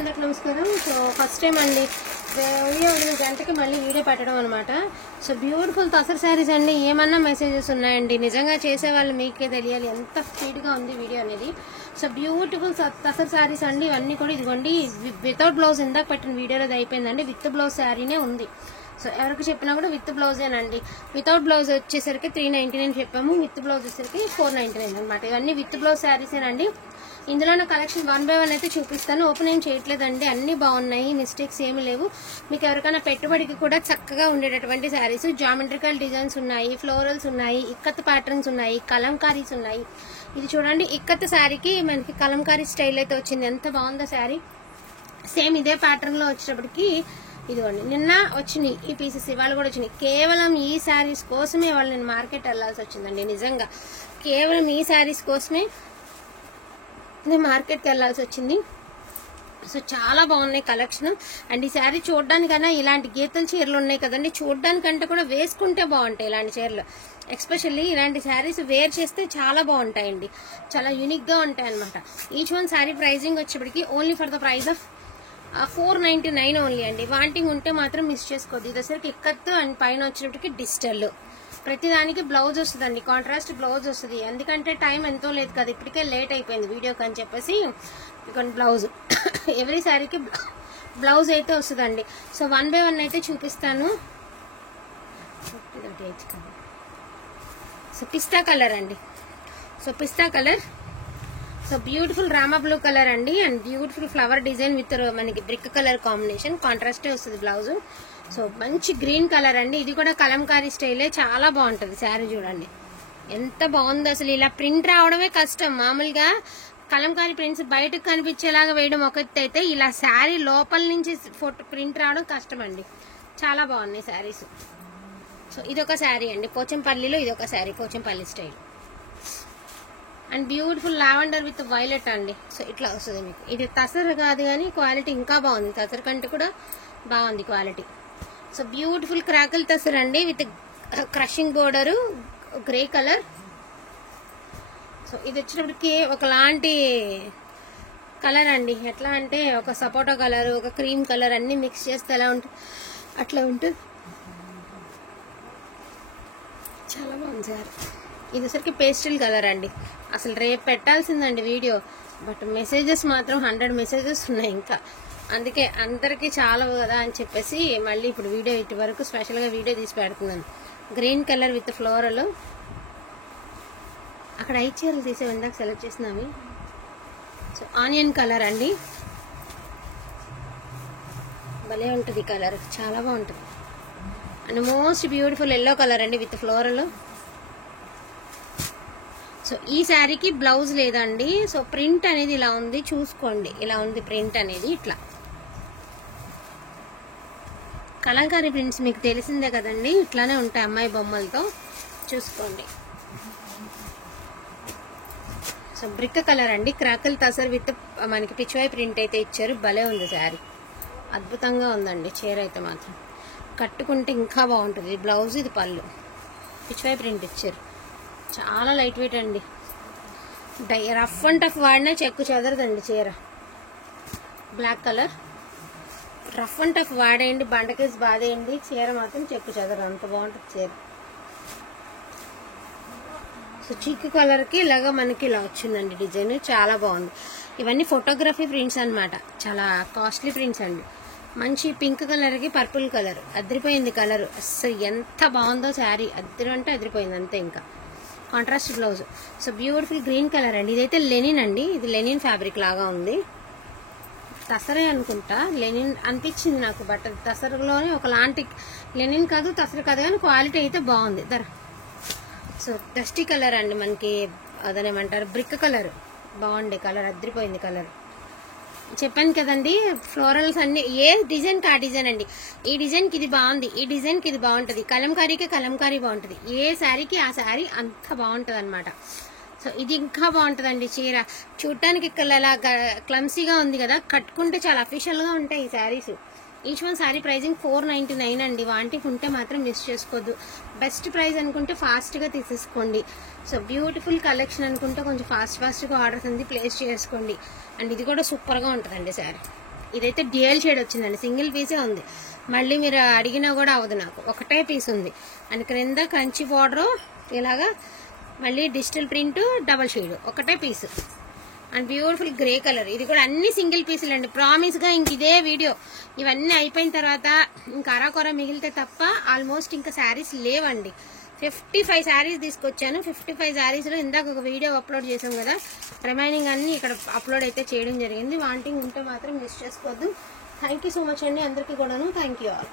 అందరికి నమస్కారం. So first time అండి వీడియో గంటకి మళ్ళీ వీడియో పెట్టడం అనమాట. సో బ్యూటిఫుల్ తసర్ శారీస్ అండి. ఏమన్నా మెసేజెస్ ఉన్నాయండి, నిజంగా చేసే వాళ్ళు మీకే తెలియాలి ఎంత స్పీడ్గా ఉంది వీడియో అనేది. సో బ్యూటిఫుల్ తసర్ శారీస్ అండి. ఇవన్నీ కూడా ఇదిగోండి వితౌట్ బ్లౌజ్ ఇందాక పెట్టిన వీడియోలో అయిపోయిందండి. విత్ బ్లౌజ్ శారీనే ఉంది. సో ఎవరికి చెప్పినా కూడా విత్ బ్లౌజేనండి. వితౌట్ బ్లౌజ్ వచ్చేసరికి 399 చెప్పాము, విత్ బ్లౌజ్ వచ్చేసరికి 499 అనమాట. ఇవన్నీ విత్ బ్లౌజ్ శారీసేనండి. ఇందులోనే కలెక్షన్ 1 by 1 అయితే చూపిస్తాను. ఓపెన్ ఏం చేయట్లేదండి, అన్ని బాగున్నాయి, మిస్టేక్స్ ఏమి లేవు. మీకు ఎవరికైనా పెట్టుబడికి కూడా చక్కగా ఉండేటటువంటి శారీస్. జామెట్రికల్ డిజైన్స్ ఉన్నాయి, ఫ్లోరల్స్ ఉన్నాయి, ఇక్కత్ ప్యాటర్న్స్ ఉన్నాయి, కలంకారీస్ ఉన్నాయి. ఇది చూడండి, ఇక్కత్ శారీకి మనకి కలంకారీ స్టైల్ అయితే వచ్చింది. ఎంత బాగుందో శారీ. సేమ్ ఇదే ప్యాటర్న్ లో వచ్చేటప్పటికి ఇదిగోండి నిన్న వచ్చినాయి ఈ పీసెస్, ఇవాళ కూడా వచ్చినాయి. కేవలం ఈ శారీస్ కోసమే వాళ్ళు నేను మార్కెట్ వెళ్ళాల్సి వచ్చిందండి. నిజంగా కేవలం ఈ శారీస్ కోసమే నేను మార్కెట్కి వెళ్ళాల్సి వచ్చింది. సో చాలా బాగున్నాయి కలెక్షన్. అండ్ ఈ శారీ చూడడానికన్నా ఇలాంటి గీతల చీరలు ఉన్నాయి కదండి, చూడడానికంటే కూడా వేసుకుంటే బాగుంటాయి ఇలాంటి చీరలు. ఎస్పెషల్లీ ఇలాంటి శారీస్ వేర్ చేస్తే చాలా బాగుంటాయండి, చాలా యూనిక్ గా ఉంటాయి అనమాట. ఈచ్ వన్ శారీ ప్రైజింగ్ వచ్చేప్పటికి only for the price of 499 only అండి. వాంటింగ్ ఉంటే మాత్రం మిస్ చేసుకోవద్దు. ఇది వచ్చరికి ఇక్కత్తు అండ్ పైన వచ్చేటప్పటికి డిజిటల్. ప్రతిదానికి బ్లౌజ్ వస్తుందండి, కాంట్రాస్ట్ బ్లౌజ్ వస్తుంది. ఎందుకంటే టైం ఎంతో లేదు కదా, ఇప్పటికే లేట్ అయిపోయింది వీడియోకి అని చెప్పేసి బ్లౌజ్ ఎవ్రీ శారీకి బ్లౌజ్ అయితే వస్తుందండి. సో 1 by 1 అయితే చూపిస్తాను. సో పిస్తా కలర్ అండి. So pista colour, so beautiful Rama blue colour అండి. And beautiful flower design with మనకి బ్రిక్ కలర్ కాంబినేషన్, కాంట్రాస్టే వస్తుంది బ్లౌజ్. సో మంచి గ్రీన్ కలర్ అండి. ఇది కూడా కలంకారీ స్టైలే, చాలా బాగుంటుంది శారీ. చూడండి ఎంత బాగుందో అసలు. ఇలా ప్రింట్ రావడమే కష్టం. మామూలుగా కలంకారీ ప్రింట్స్ బయటకు కనిపించేలాగా వేయడం ఒక ఎత్తు అయితే, ఇలా శారీ లోపల నుంచి ఫోటో ప్రింట్ రావడం కష్టం అండి. చాలా బాగున్నాయి శారీస్. సో ఇదొక శారీ అండి, పోచంపల్లిలో ఇదొక sari, Pochampally style. And beautiful lavender with violet అండి. సో ఇట్లా వస్తుంది మీకు. ఇది తసర్ కాదు కానీ క్వాలిటీ ఇంకా బాగుంది, తసర్ కంటే కూడా బాగుంది quality. So beautiful crackle tussar అండి with crushing border, grey colour. So ఇది వచ్చేటప్పటికి ఒకలాంటి కలర్ అండి. ఎట్లా అంటే ఒక సపోటా కలర్, ఒక క్రీమ్ కలర్ అన్ని మిక్స్ చేస్తే ఎలా ఉంటుంది అట్లా ఉంటుంది. చాలా బాగుంది సార్. ఇది వచ్చరికి పేస్టల్ కలర్ అండి. అసలు రేపు పెట్టాల్సిందండి వీడియో, బట్ మెసేజెస్ మాత్రం 100 మెసేజెస్ ఉన్నాయి ఇంకా. అందుకే అందరికీ చాలా కదా అని చెప్పేసి మళ్ళీ ఇప్పుడు వీడియో ఇటు వరకు స్పెషల్గా వీడియో తీసి పెడుతున్నాను. Green colour with floral. అక్కడ 5 చీరలు తీసే ఇందాక సెలెక్ట్ చేసినావి. సో ఆనియన్ కలర్ అండి, భలే ఉంటుంది కలర్, చాలా బాగుంటుంది. And most beautiful yellow colour అండి విత్ ఫ్లోరల్. సో ఈ శారీకి బ్లౌజ్ లేదండి. సో ప్రింట్ అనేది ఇలా ఉంది, చూసుకోండి. ఇలా ఉంది ప్రింట్ అనేది. ఇట్లా కలంకారీ ప్రింట్స్ మీకు తెలిసిందే కదండి, ఇట్లానే ఉంటాయి అమ్మాయి బొమ్మలతో, చూసుకోండి. సో బ్రిక్ కలర్ అండి, క్రాకల్ తసర్ విత్ మనకి పిచ్వాయ్ ప్రింట్ అయితే ఇచ్చారు. భలే ఉంది శారీ, అద్భుతంగా ఉందండి చీర అయితే మాత్రం. కట్టుకుంటే ఇంకా బాగుంటుంది. బ్లౌజ్, ఇది పళ్ళు, పిచ్వాయ్ ప్రింట్ ఇచ్చారు. చాలా లైట్ వెయిట్ అండి. రఫ్ అండ్ టఫ్ వాడినా చెక్కు చెదరదండి చీర. Black colour, rough and tough వాడేయండి, బండకేసి బాదేయండి, చీర మాత్రం చెక్కు చెదరదు, అంత బాగుంటుంది చీర. సో చీక్ కలర్కి ఇలాగా మనకి ఇలా వచ్చిందండి డిజైన్, చాలా బాగుంది. ఇవన్నీ ఫోటోగ్రఫీ ప్రింట్స్ అనమాట, చాలా కాస్ట్లీ ప్రింట్స్ అండి. మంచి పింక్ కలర్కి పర్పుల్ కలర్, అదిరిపోయింది కలర్. అసలు ఎంత బాగుందో శారీ, అదిరంటే అదిరిపోయింది అంతే. ఇంకా contrast blouse. So beautiful green colour అండి. ఇదైతే లెనిన్ అండి, ఇది లెనిన్ ఫ్యాబ్రిక్ లాగా ఉంది. తసరే అనుకుంటా, లెనిన్ అనిపించింది నాకు, బట్ తసరులోనే ఒకలాంటి లెనిన్ కాదు, తసరు కాదు, కానీ క్వాలిటీ అయితే బాగుంది ధర. సో డస్టీ కలర్ అండి, మనకి అదనేమంటారు బ్రిక్ కలర్, బాగుంది కలర్, అదిరిపోయింది కలర్. చెప్పాను కదండి, ఫ్లోరల్స్ అన్ని ఏ డిజైన్కి ఆ డిజైన్ అండి. ఈ డిజైన్కి ఇది బాగుంది, ఈ డిజైన్కి ఇది బాగుంటుంది, కలంకారీకి కలంకారీ బాగుంటుంది, ఏ శారీకి ఆ శారీ అంత బాగుంటుంది అనమాట. సో ఇది ఇంకా బాగుంటుందండి చీర. చూడటానికి ఇలా క్లమ్సీగా ఉంది కదా, కట్టుకుంటే చాలా అఫీషియల్గా ఉంటాయి ఈ saris. Each one sari pricing 499 అండి. వాంటికి ఉంటే మాత్రం మిస్ చేసుకోవద్దు. బెస్ట్ ప్రైస్ అనుకుంటే ఫాస్ట్గా తీసేసుకోండి. సో బ్యూటిఫుల్ కలెక్షన్ అనుకుంటే కొంచెం ఫాస్ట్గా ఆర్డర్స్ అంది ప్లేస్ చేసుకోండి. అండ్ ఇది కూడా సూపర్గా ఉంటుందండి శారీ. ఇదైతే డ్యూయల్ షేడ్ వచ్చిందండి, సింగిల్ పీసే ఉంది. మళ్ళీ మీరు అడిగినా కూడా అవ్వదు, నాకు ఒకటే పీస్ ఉంది. అండ్ క్రింద కంచి బార్డరు ఇలాగా, మళ్ళీ డిజిటల్ ప్రింట్ డబల్ షేడ్, ఒకటే piece. And beautiful grey colour. ఇది కూడా అన్ని సింగిల్ పీసులు అండి. ప్రామిస్గా ఇంక ఇదే వీడియో ఇవన్నీ అయిపోయిన తర్వాత ఇంకా అరాకొర మిగిలితే తప్ప ఆల్మోస్ట్ ఇంకా శారీస్ లేవండి. 55 శారీస్ తీసుకొచ్చాను. 55 శారీస్లో ఇందాక ఒక వీడియో అప్లోడ్ చేసాం కదా, రిమైనింగ్ అన్ని ఇక్కడ అప్లోడ్ అయితే చేయడం జరిగింది. వాంటింగ్ ఉంటే మాత్రం మిస్ చేసుకోవద్దు. థ్యాంక్ యూ సో మచ్ అండి అందరికీ కూడాను. Thank you all.